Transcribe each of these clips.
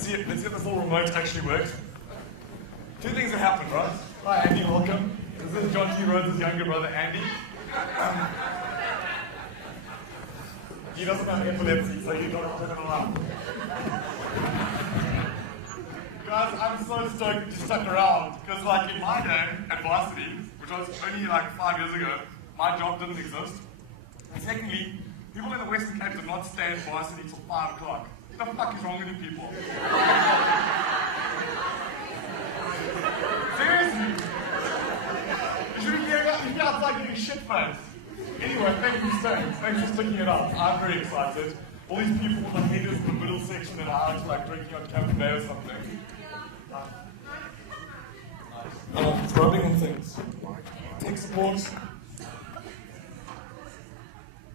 Let's see if this little remote actually works. Two things have happened, right? Hi Andy, welcome. This is John T. Rhodes' younger brother, Andy. He doesn't have epilepsy, so he's not turning around. Guys, I'm so stoked you stuck around, because like in my day at varsity, which was only like 5 years ago, my job didn't exist. And secondly, people in the Western Cape did not stay at varsity till 5 o'clock. What the fuck is wrong with you people? Seriously? You shouldn't be outside getting shit-faced. Anyway, thank you for staying. Thanks for sticking it out. I'm very excited. All these people with their headers in the middle section that are out like drinking on Cabernet or something. It's rubbing on things. Tech support.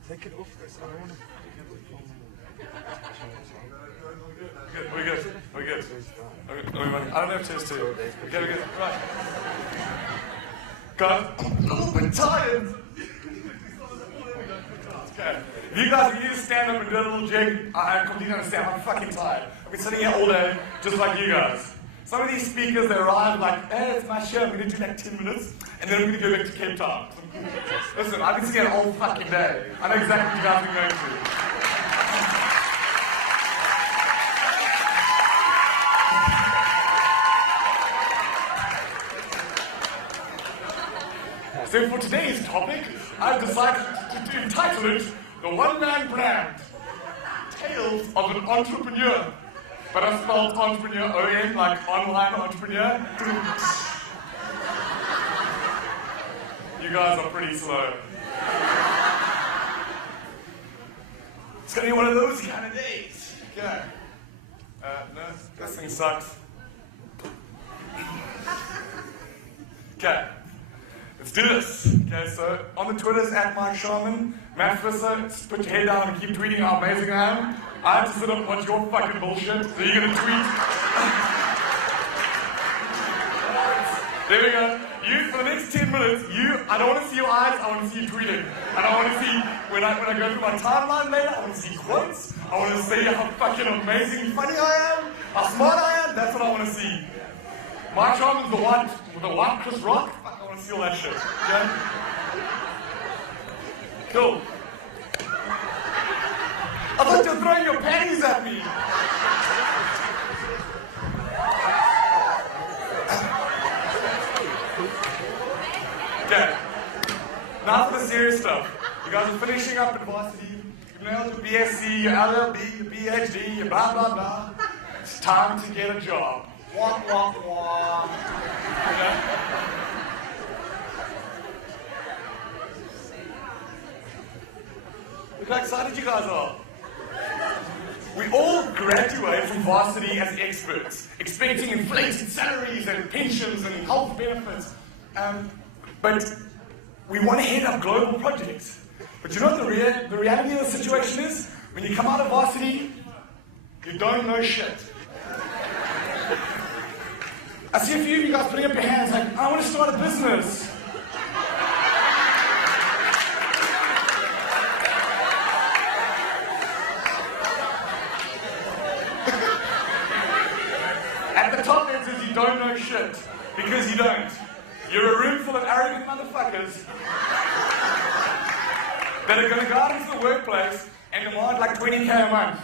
Take it off this. I don't want to. We're good. I don't have chairs too. Okay, we're good. Right. Guys, I'm a little bit tired. Okay. If you guys need to stand up and do a little jig, I completely understand. I'm fucking tired. I've been sitting here all day, just like you guys. Some of these speakers, they arrive like, hey, it's my show, I'm going to do like 10 minutes, and then I'm going to go back to Cape Town. Listen, I've been sitting here all fucking day. I know exactly what you guys are going through. So for today's topic, I've decided to entitle it The One-Man Brand, Tales of an Entrepreneur. But I spelled entrepreneur, O-N, like online entrepreneur. You guys are pretty slow. It's gonna be one of those kind of days. Okay. No, this thing sucks. Okay. Let's do this. Okay, so on the Twitters at Mike Sharman, Matt Fisser, put your head down and keep tweeting how amazing I am. I have to sit up and watch your fucking bullshit, so you're gonna tweet. There we go. You, for the next 10 minutes, I don't want to see your eyes, I want to see you tweeting. And I want to see, when I go through my timeline later, I want to see quotes. I want to see how fucking amazingly funny I am, how smart I am, that's what I want to see. Mike Sharman's the one with the white Chris Rock. Fuck, I want to see all that shit. Okay? Cool. I thought you were throwing your panties at me. Okay. Now for the serious stuff. You guys are finishing up at varsity. You've nailed your BSc, your LLB, your PhD, your blah blah blah. It's time to get a job. Wah wah wah. Okay? Look how excited you guys are. We all graduate from varsity as experts, expecting inflated salaries and pensions and health benefits. But we want to head up global projects. But you know what the reality of the situation is? When you come out of varsity, you don't know shit. I see a few of you guys putting up your hands like, I want to start a business. At the top it says you don't know shit, because you don't. You're a room full of arrogant motherfuckers that are going to go out into the workplace and demand like 20k a month.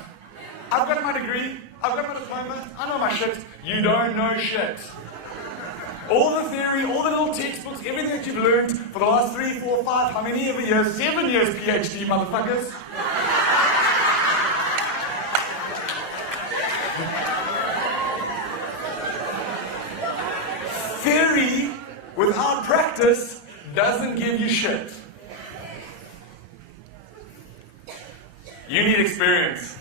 I've got my degree, I've got my diploma, I know my shit. You don't know shit. All the theory, all the little textbooks, everything that you've learned for the last 3, 4, 5, how many ever years? 7 years PhD, motherfuckers. Theory without practice doesn't give you shit. You need experience.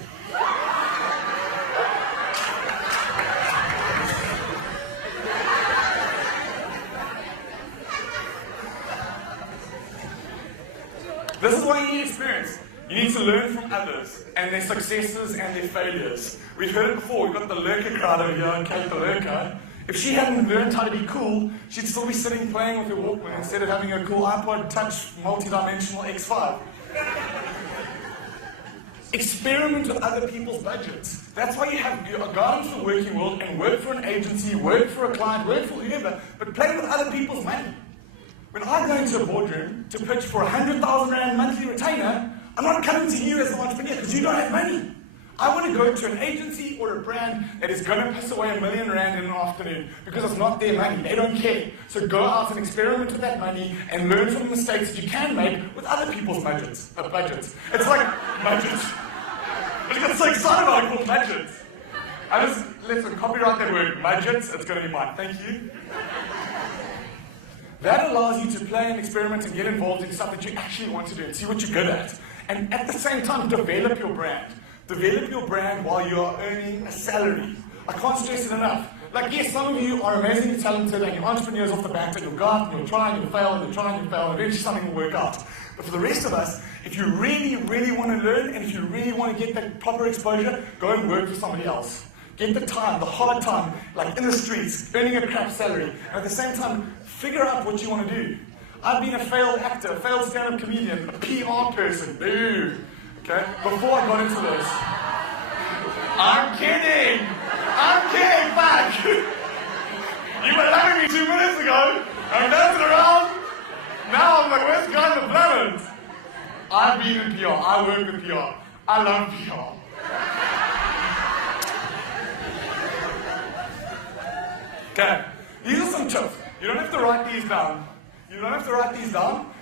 This is why you need experience. You need to learn from others and their successes and their failures. We've heard it before. We've got the lurker crowd over here, Kate the lurker. If she hadn't learned how to be cool, she'd still be sitting playing with her Walkman instead of having a cool iPod Touch multi-dimensional X5. Experiment with other people's budgets. That's why you go out into the working world and work for an agency, work for a client, work for whoever, but play with other people's money. When I go into a boardroom to pitch for 100,000 Rand monthly retainer, I'm not coming to you as an entrepreneur because you don't have money. I want to go to an agency or a brand that is going to piss away R1 million in an afternoon because it's not their money. They don't care. So go out and experiment with that money and learn from the mistakes that you can make with other people's budgets. It's like budgets. I just got so excited about it called budgets. Listen, copyright that word, budgets. It's going to be mine. Thank you. That allows you to play and experiment and get involved in stuff that you actually want to do and see what you're good at. And at the same time, develop your brand. Develop your brand while you are earning a salary. I can't stress it enough. Like, yes, some of you are amazingly talented and you're entrepreneurs off the bat and you'll go out and you'll try and you'll fail and you'll try and you'll fail and eventually something will work out. But for the rest of us, if you really, really want to learn and if you really want to get that proper exposure, go and work for somebody else. Get the time, the hard time, like in the streets, earning a crap salary. And at the same time, figure out what you want to do. I've been a failed actor, a failed stand-up comedian, a PR person. Boo. Okay? Before I got into this. I'm kidding! Fuck! You were loving me 2 minutes ago. I'm dancing around. Now I'm like, where's the guy in the planet? I've been in PR. I work with PR. I love PR. Okay, these are some tips. You don't have to write these down.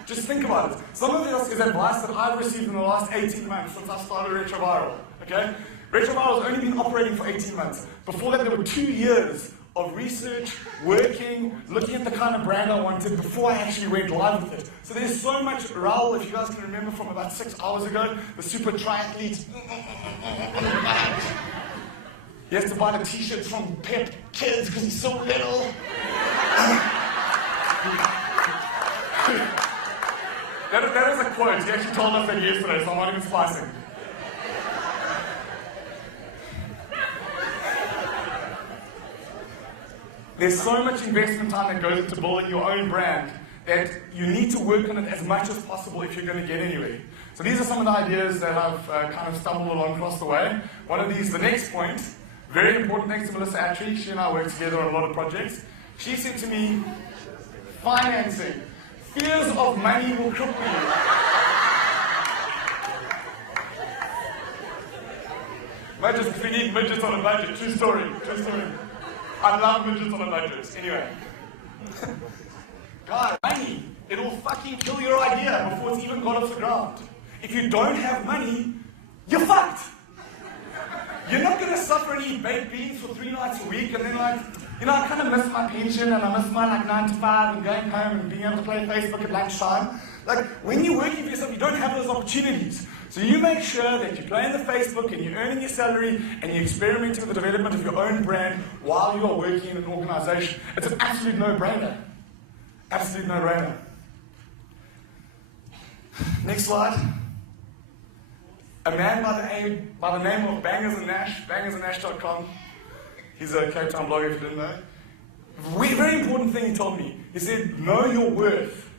Just think about it. Some of this is advice that I've received in the last 18 months since I started Retroviral. Okay? Retroviral has only been operating for 18 months. Before that, there were 2 years of research, working, looking at the kind of brand I wanted before I actually went live with it. So there's so much Raul, if you guys can remember from about 6 hours ago, the super triathlete. He has to buy the t-shirts from Pep Kids because he's so little. That is a quote. He actually told us that yesterday, so I'm not even spicing. There's so much investment time that goes into building your own brand that you need to work on it as much as possible if you're going to get anywhere. So these are some of the ideas that I've kind of stumbled along across the way. One of these, the next point, very important, thanks to Melissa Attree. She and I work together on a lot of projects. She said to me, financing. Fears of money will cripple you. Midgets, we need midgets on a budget. True story. I love midgets on a budget. Anyway. Guys, money, it'll fucking kill your idea before it's even got off the ground. If you don't have money, you're fucked. You're not going to suffer and eat baked beans for 3 nights a week and then like, I kind of miss my pension and I miss my like 9 to 5 and going home and being able to play Facebook at lunchtime. Like, when you're working for yourself, you don't have those opportunities. So you make sure that you're playing the Facebook and you're earning your salary and you're experimenting with the development of your own brand while you are working in an organization. It's an absolute no-brainer. Absolute no-brainer. Next slide. A man by the name of Bangers and Nash, bangersandnash.com. He's a Cape Town blogger, if you didn't know. Very important thing he told me. He said, know your worth.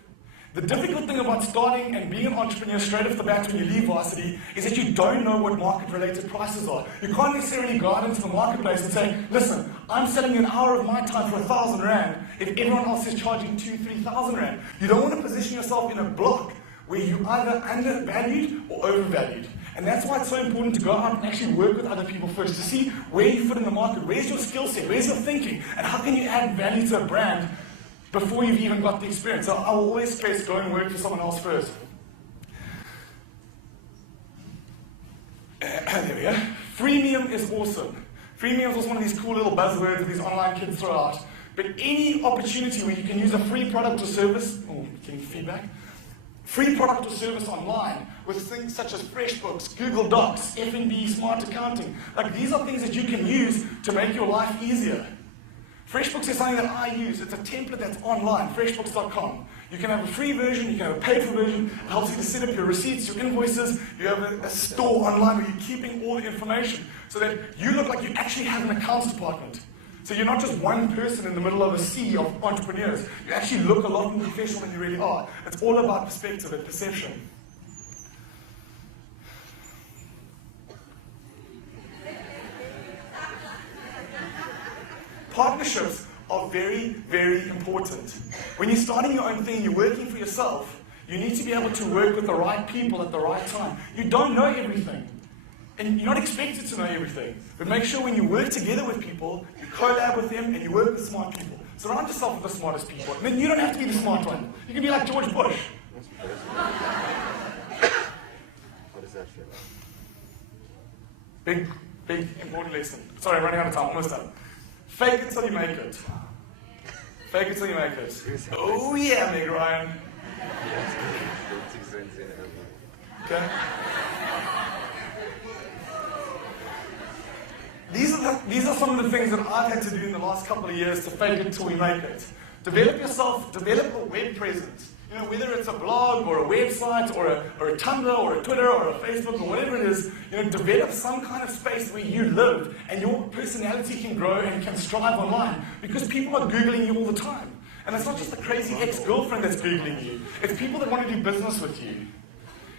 The difficult thing about starting and being an entrepreneur straight off the bat when you leave varsity is that you don't know what market-related prices are. You can't necessarily go out into the marketplace and say, listen, I'm selling an hour of my time for 1,000 Rand if everyone else is charging 2,000, 3,000 Rand. You don't want to position yourself in a block where you're either undervalued or overvalued. And that's why it's so important to go out and actually work with other people first to see where you fit in the market, where's your skill set, where's your thinking, and how can you add value to a brand before you've even got the experience. So I will always stress go and work for someone else first. There we go. Freemium is awesome. Freemium is also one of these cool little buzzwords that these online kids throw out. But any opportunity where you can use a free product or service, getting feedback, free product or service online with things such as FreshBooks, Google Docs, F&B, Smart Accounting. Like, these are things that you can use to make your life easier. FreshBooks is something that I use. It's a template that's online, freshbooks.com. You can have a free version, you can have a paid for version. It helps you to set up your receipts, your invoices. You have a store online where you're keeping all the information so that you look like you actually have an accounts department. So you're not just one person in the middle of a sea of entrepreneurs. You actually look a lot more professional than you really are. It's all about perspective and perception. Partnerships are very, very important. When you're starting your own thing, you're working for yourself, you need to be able to work with the right people at the right time. You don't know everything. And you're not expected to know everything. But make sure when you work together with people, you collab with them and you work with smart people. Surround yourself with the smartest people. I mean, you don't have to be the smart one. You can be like George Bush. What does that feel like? Big, important lesson. Sorry, I'm running out of time. Almost done. Fake it till you make it. Fake it till you make it. Oh yeah, Meg Ryan. Okay. These are some of the things that I've had to do in the last couple of years to fake it till we make it. Develop yourself, develop a web presence. You know, whether it's a blog or a website or a Tumblr or a Twitter or a Facebook or whatever it is, you know, develop some kind of space where you live and your personality can grow and can strive online because people are Googling you all the time. And it's not just the crazy ex-girlfriend that's Googling you. It's people that want to do business with you.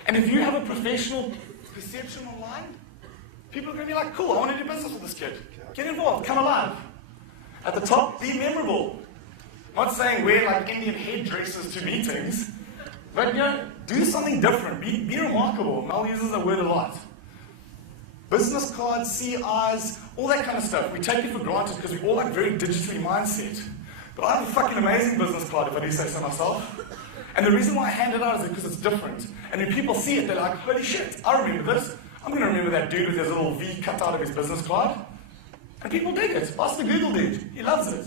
And if you have a professional perception online, people are going to be like, cool, I want to do business with this kid. Get involved, come alive. At the top, be memorable. I'm not saying wear like Indian headdresses to meetings, but you know, do something different. Be remarkable. Mel uses the word a lot. Business cards, CIs, all that kind of stuff. We take it for granted because we all like very digitally mindset. But I have a fucking amazing business card, if I do say so myself. And the reason why I hand it out is because it's different. And when people see it, they're like, holy shit, I remember this. I'm going to remember that dude with his little V cut out of his business card. And people dig it. Ask the Google dude. He loves it.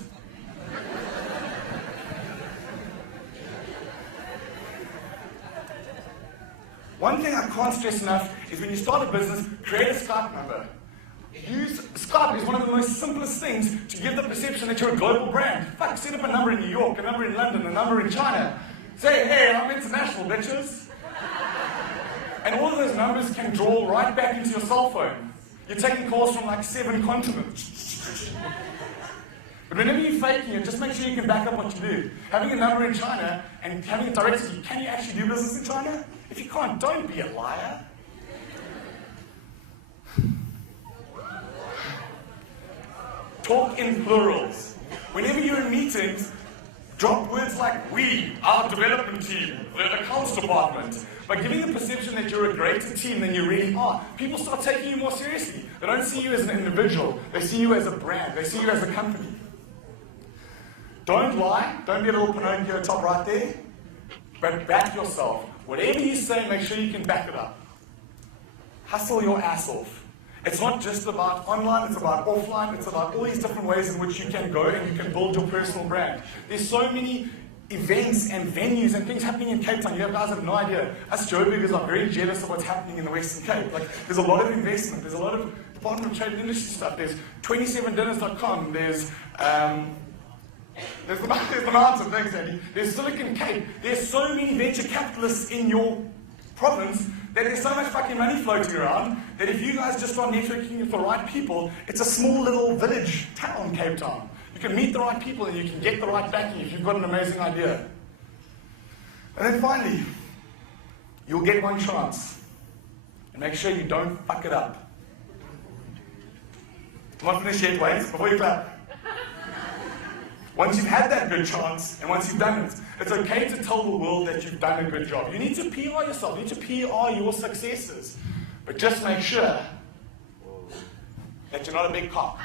One thing I can't stress enough is when you start a business, create a Skype number. Skype is one of the most simplest things to give the perception that you're a global brand. Fuck, set up a number in New York, a number in London, a number in China. Say, hey, I'm international, bitches. And all of those numbers can draw right back into your cell phone. You're taking calls from like 7 continents. But whenever you're faking it, just make sure you can back up what you do. Having a number in China and having it directed to you, can you actually do business in China? If you can't, don't be a liar. Talk in plurals. Whenever you're in meetings, drop words like we, our development team, the accounts department. By giving the perception that you're a greater team than you really are, people start taking you more seriously. They don't see you as an individual. They see you as a brand. They see you as a company. Don't lie. Don't be a little Pinocchio top right there. But back yourself. Whatever you say, make sure you can back it up. Hustle your ass off. It's not just about online, it's about offline, it's about all these different ways in which you can go and you can build your personal brand. There's so many events and venues and things happening in Cape Town. You guys have no idea. Us Joburgers are very jealous of what's happening in the Western Cape. Like, there's a lot of investment, there's a lot of Department of Trade and Industry stuff. There's 27dinners.com, there's the mountain, thanks Andy. There's Silicon Cape. There's so many venture capitalists in your province that there's so much fucking money floating around that if you guys just start networking with the right people, it's a small little village town, Cape Town. You can meet the right people and you can get the right backing if you've got an amazing idea. And then finally, you'll get one chance. And make sure you don't fuck it up. I'm not finished yet, wait, before you clap. Once you've had that good chance, and once you've done it, it's okay to tell the world that you've done a good job. You need to PR yourself, you need to PR your successes. But just make sure that you're not a big cock.